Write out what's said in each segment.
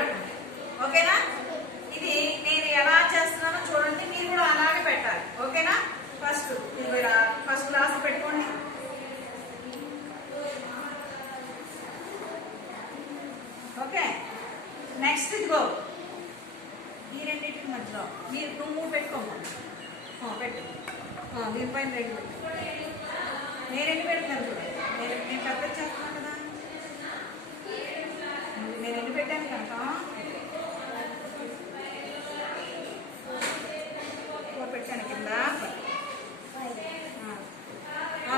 మాట్లాడుకుంటాం. ఓకేనా? ఇది నేను ఎలా చేస్తున్నానో చూడండి, మీరు కూడా అలాగే పెట్టాలి. ఓకేనా? ఫస్ట్ క్లాస్ పెట్టుకోండి. ఓకే, నెక్స్ట్ ఇదిగో ఈ రెండింటికి మధ్యలో నువ్వు 3 పెట్టుకోమ్మా. పెట్టు. దీనిపైన 2 పెట్టు. నేను 2 పెడుతున్నాను కూడా. నేను పెద్ద చేస్తున్నాను కదా. నేను 2 పెట్టాను కనుక 4 పెట్టాను కింద.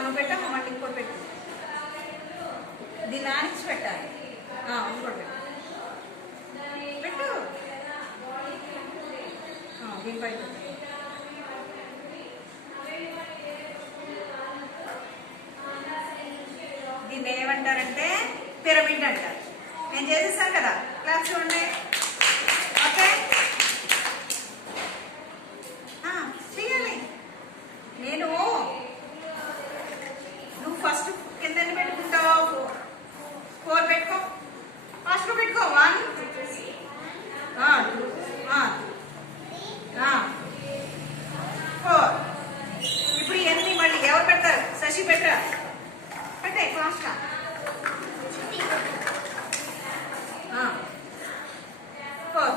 నువ్వు పెట్టాము, మళ్ళీ ఇంకోటి పెట్టు. దీన్ని ఆనించి పెట్టాలి. ఇంకోటి పెట్టు. పెట్టు. దీనిపై దీన్ని ఏమంటారంటే పిరమిడ్ అంటారు. నేను చేసేసాను కదా, క్లాస్ చూడండి. ఓకే, చేయాలి. నువ్వు ఫస్ట్ కింద ఎన్ని పెట్టుకుంటావు? 4 పెట్టుకో. ఫస్ట్ పెట్టుకో. 1 2 4. ఇప్పుడు ఇవన్నీ మళ్ళీ ఎవరు పెడతారు? శశి పెట్టరా? పెట్టే ఫాస్ట్.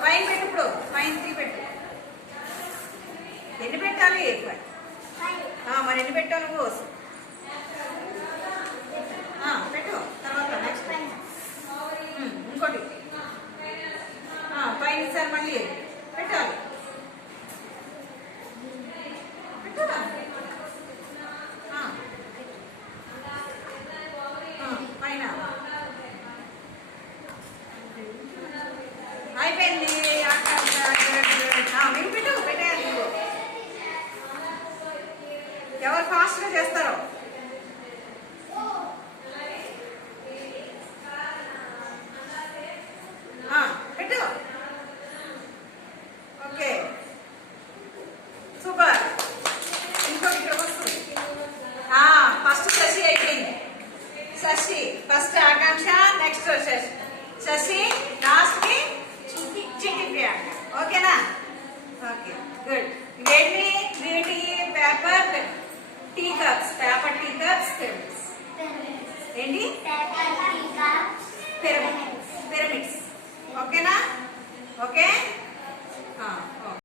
పైన పెట్టు. ఇప్పుడు పైన 3 పెట్టు. ఎన్ని పెట్టాలి? మరి ఎన్ని పెట్టావు నువ్వు? పెట్టు. తర్వాత నెక్స్ట్ ఇంకోటి పైన సార్ మళ్ళీ పెట్టాలి. పెట్టాలా? పైన అయిపోయింది. మీరు పెట్టేయాలి. ఎవరు ఫాస్ట్గా చేస్తారో. పెట్టు. Okay, super. ఇంకోటి ఇక్కడ వస్తుంది. ఫస్ట్ శశి అయిపోయింది. Shashi first, Akanksha next Shashi last కి చిట్టి ప్రియాంక. ఓకేనా? Okay, good. ఇదేంటి? Green paper tea cups. Paper tea cups ఏంటి? పిరమిడ్స్. ఓకేనా? ఓకే.